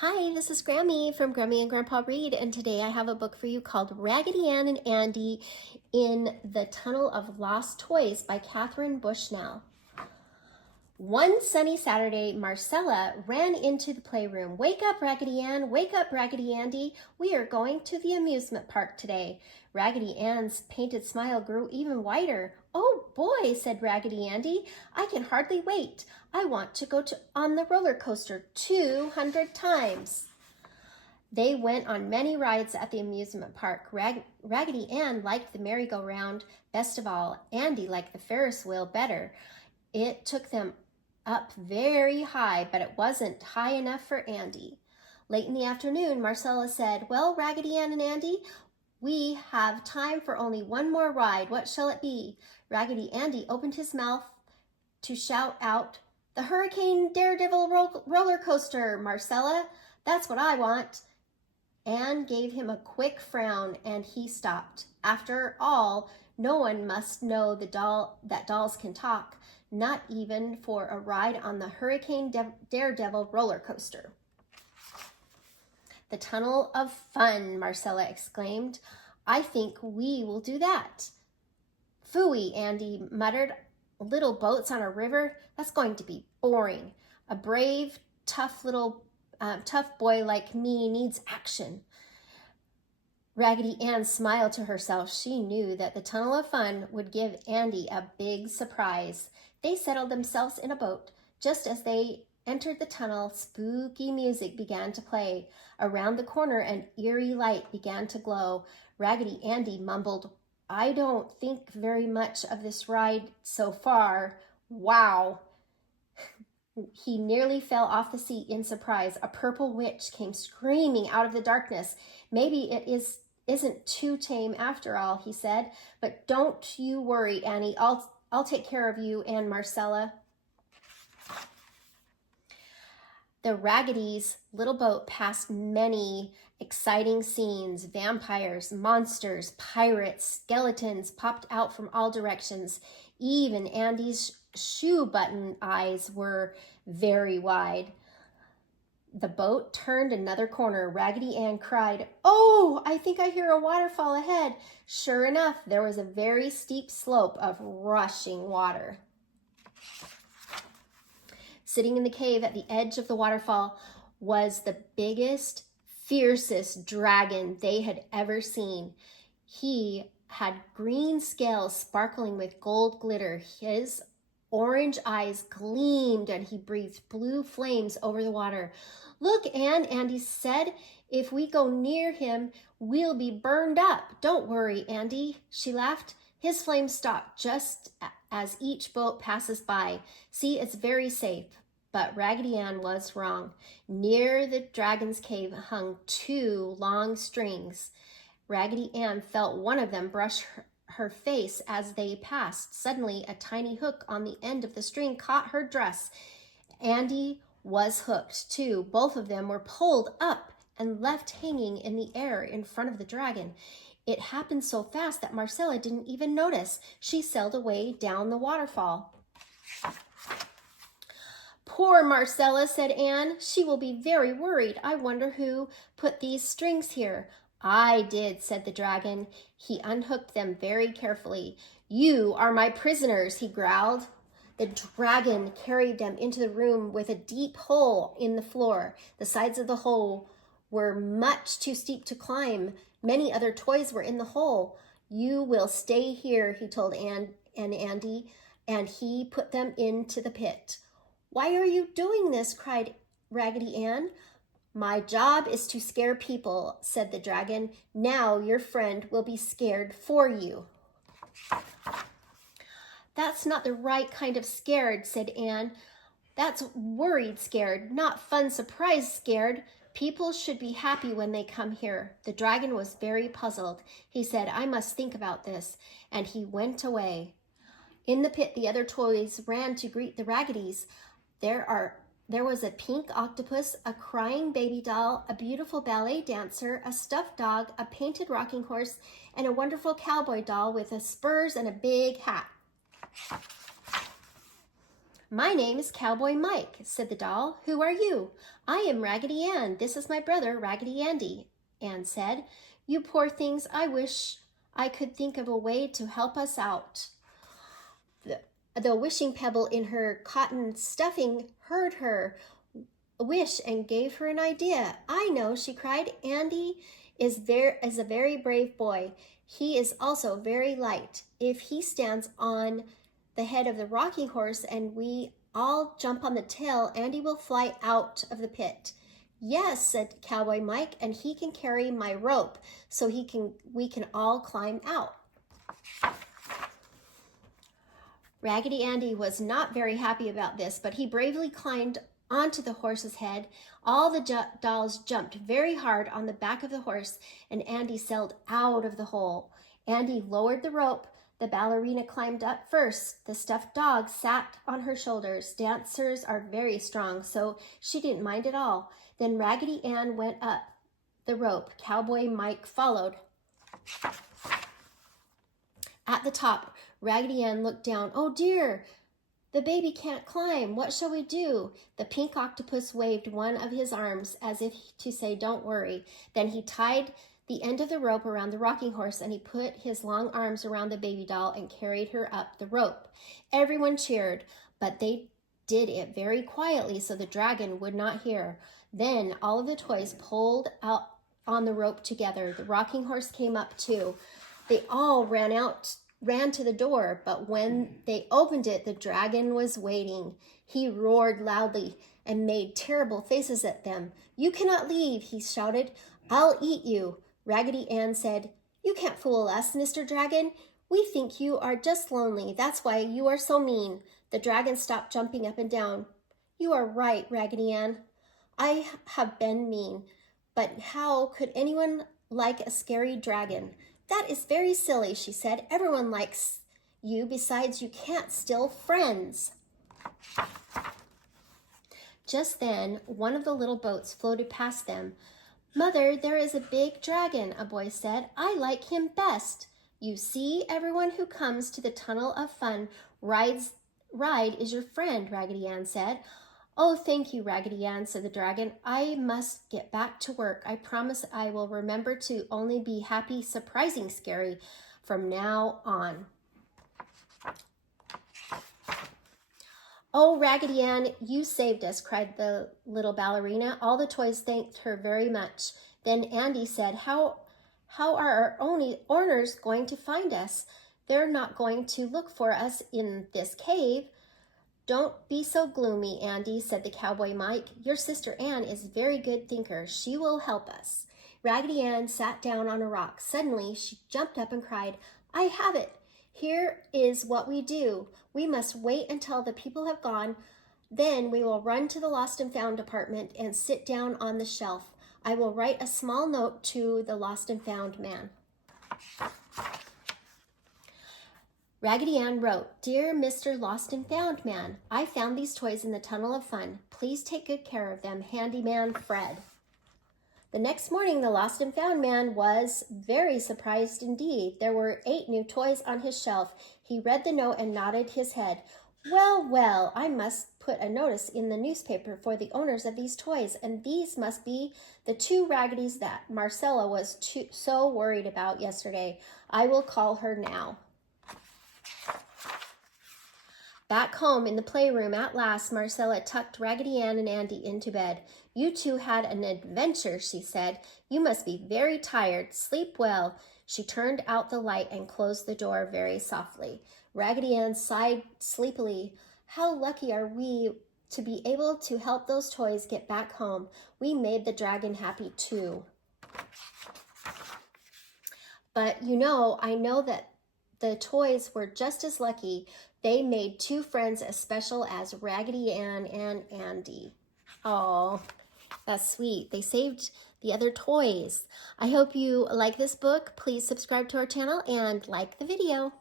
Hi, this is Grammy from Grammy and Grandpa Read, and today I have a book for you called Raggedy Ann and Andy in the Tunnel of Lost Toys by Catherine Bushnell. One sunny Saturday, Marcella ran into the playroom. "Wake up, Raggedy Ann! Wake up, Raggedy Andy! We are going to the amusement park today." Raggedy Ann's painted smile grew even wider. "Oh boy," said Raggedy Andy, "I can hardly wait. I want to go on the roller coaster 200 times." They went on many rides at the amusement park. Raggedy Ann liked the merry-go-round best of all. Andy liked the Ferris wheel better. It took them up very high, but it wasn't high enough for Andy. Late in the afternoon, Marcella said, "Well, Raggedy Ann and Andy, we have time for only one more ride. What shall it be?" Raggedy Andy opened his mouth to shout out, "The Hurricane Daredevil roller coaster, Marcella. That's what I want." Anne gave him a quick frown, and he stopped. After all, no one must know that dolls can talk, not even for a ride on the Hurricane Daredevil roller coaster. "The Tunnel of Fun," Marcella exclaimed. "I think we will do that." "Phooey," Andy muttered. "Little boats on a river? That's going to be boring. A brave, tough boy like me needs action." Raggedy Ann smiled to herself. She knew that the Tunnel of Fun would give Andy a big surprise. They settled themselves in a boat. Just as they entered the tunnel, spooky music began to play. Around the corner, an eerie light began to glow. Raggedy Andy mumbled, "I don't think very much of this ride so far. Wow." He nearly fell off the seat in surprise. A purple witch came screaming out of the darkness. "Maybe it isn't too tame after all," he said. "But don't you worry, Annie. I'll take care of you and Marcella." The Raggedy's little boat passed many exciting scenes. Vampires, monsters, pirates, skeletons popped out from all directions. Even Andy's shoe button eyes were very wide. The boat turned another corner. Raggedy Ann cried, "Oh, I think I hear a waterfall ahead." Sure enough, there was a very steep slope of rushing water. Sitting in the cave at the edge of the waterfall was the biggest, fiercest dragon they had ever seen. He had green scales sparkling with gold glitter. His orange eyes gleamed, and he breathed blue flames over the water. "Look, Anne," Andy said. "If we go near him, we'll be burned up." "Don't worry, Andy," she laughed. "His flames stop just as each boat passes by. See, it's very safe." But Raggedy Ann was wrong. Near the dragon's cave hung two long strings. Raggedy Ann felt one of them brush her face as they passed. Suddenly, a tiny hook on the end of the string caught her dress. Andy was hooked, too. Both of them were pulled up and left hanging in the air in front of the dragon. It happened so fast that Marcella didn't even notice. She sailed away down the waterfall. "Poor Marcella," said Anne. "She will be very worried. I wonder who put these strings here." "I did," said the dragon. He unhooked them very carefully. "You are my prisoners," he growled. The dragon carried them into the room with a deep hole in the floor. The sides of the hole were much too steep to climb. Many other toys were in the hole. "You will stay here," he told Anne and Andy, and he put them into the pit. "Why are you doing this?" cried Raggedy Ann. "My job is to scare people," said the dragon. "Now your friend will be scared for you." "That's not the right kind of scared," said Anne. "That's worried scared, not fun surprise scared. People should be happy when they come here." The dragon was very puzzled. He said, "I must think about this," and he went away. In the pit, the other toys ran to greet the Raggedy's. There was a pink octopus, a crying baby doll, a beautiful ballet dancer, a stuffed dog, a painted rocking horse, and a wonderful cowboy doll with spurs and a big hat. My name is Cowboy Mike, said the doll. Who are you? I am Raggedy Ann. This is my brother, Raggedy Andy, Ann said. You poor things, I wish I could think of a way to help us out. The wishing pebble in her cotton stuffing heard her wish and gave her an idea. I know, she cried. Andy is a very brave boy. He is also very light. If he stands on the head of the rocking horse and we all jump on the tail, Andy will fly out of the pit. Yes, said Cowboy Mike, and he can carry my rope so we can all climb out. Raggedy Andy was not very happy about this, but he bravely climbed onto the horse's head. All the dolls jumped very hard on the back of the horse, and Andy sailed out of the hole. Andy lowered the rope. The ballerina climbed up first. The stuffed dog sat on her shoulders. Dancers are very strong, so she didn't mind at all. Then Raggedy Ann went up the rope. Cowboy Mike followed. At the top, Raggedy Ann looked down. Oh dear, the baby can't climb. What shall we do? The pink octopus waved one of his arms as if to say, don't worry. Then he tied the end of the rope around the rocking horse, and he put his long arms around the baby doll and carried her up the rope. Everyone cheered, but they did it very quietly so the dragon would not hear. Then all of the toys pulled out on the rope together. The rocking horse came up too. They all ran to the door, but when they opened it, the dragon was waiting. He roared loudly and made terrible faces at them. You cannot leave, he shouted. I'll eat you. Raggedy Ann said, you can't fool us, Mr. Dragon. We think you are just lonely. That's why you are so mean. The dragon stopped jumping up and down. You are right, Raggedy Ann. I have been mean, but how could anyone like a scary dragon? That is very silly, she said. Everyone likes you. Besides, you can't steal friends. Just then, one of the little boats floated past them. Mother, there is a big dragon, a boy said. I like him best. You see, everyone who comes to the Tunnel of Fun ride is your friend, Raggedy Ann said. Oh, thank you, Raggedy Ann, said the dragon. I must get back to work. I promise I will remember to only be happy, surprising, scary from now on. Oh, Raggedy Ann, you saved us, cried the little ballerina. All the toys thanked her very much. Then Andy said, How are our owners going to find us? They're not going to look for us in this cave. Don't be so gloomy, Andy, said the Cowboy Mike. Your sister Ann is a very good thinker. She will help us. Raggedy Ann sat down on a rock. Suddenly, she jumped up and cried, I have it. Here is what we do. We must wait until the people have gone. Then we will run to the Lost and Found department and sit down on the shelf. I will write a small note to the Lost and Found man. Raggedy Ann wrote, Dear Mr. Lost and Found Man, I found these toys in the Tunnel of Fun. Please take good care of them. Handyman Fred. The next morning, the Lost and Found man was very surprised indeed. There were 8 new toys on his shelf. He read the note and nodded his head. Well, well, I must put a notice in the newspaper for the owners of these toys, and these must be the 2 Raggedys that Marcella was so worried about yesterday. I will call her now. Back home in the playroom, at last, Marcella tucked Raggedy Ann and Andy into bed. You two had an adventure, she said. You must be very tired. Sleep well. She turned out the light and closed the door very softly. Raggedy Ann sighed sleepily. How lucky are we to be able to help those toys get back home. We made the dragon happy too. But you know, I know that the toys were just as lucky. They made 2 friends as special as Raggedy Ann and Andy. Oh, that's sweet. They saved the other toys. I hope you like this book. Please subscribe to our channel and like the video.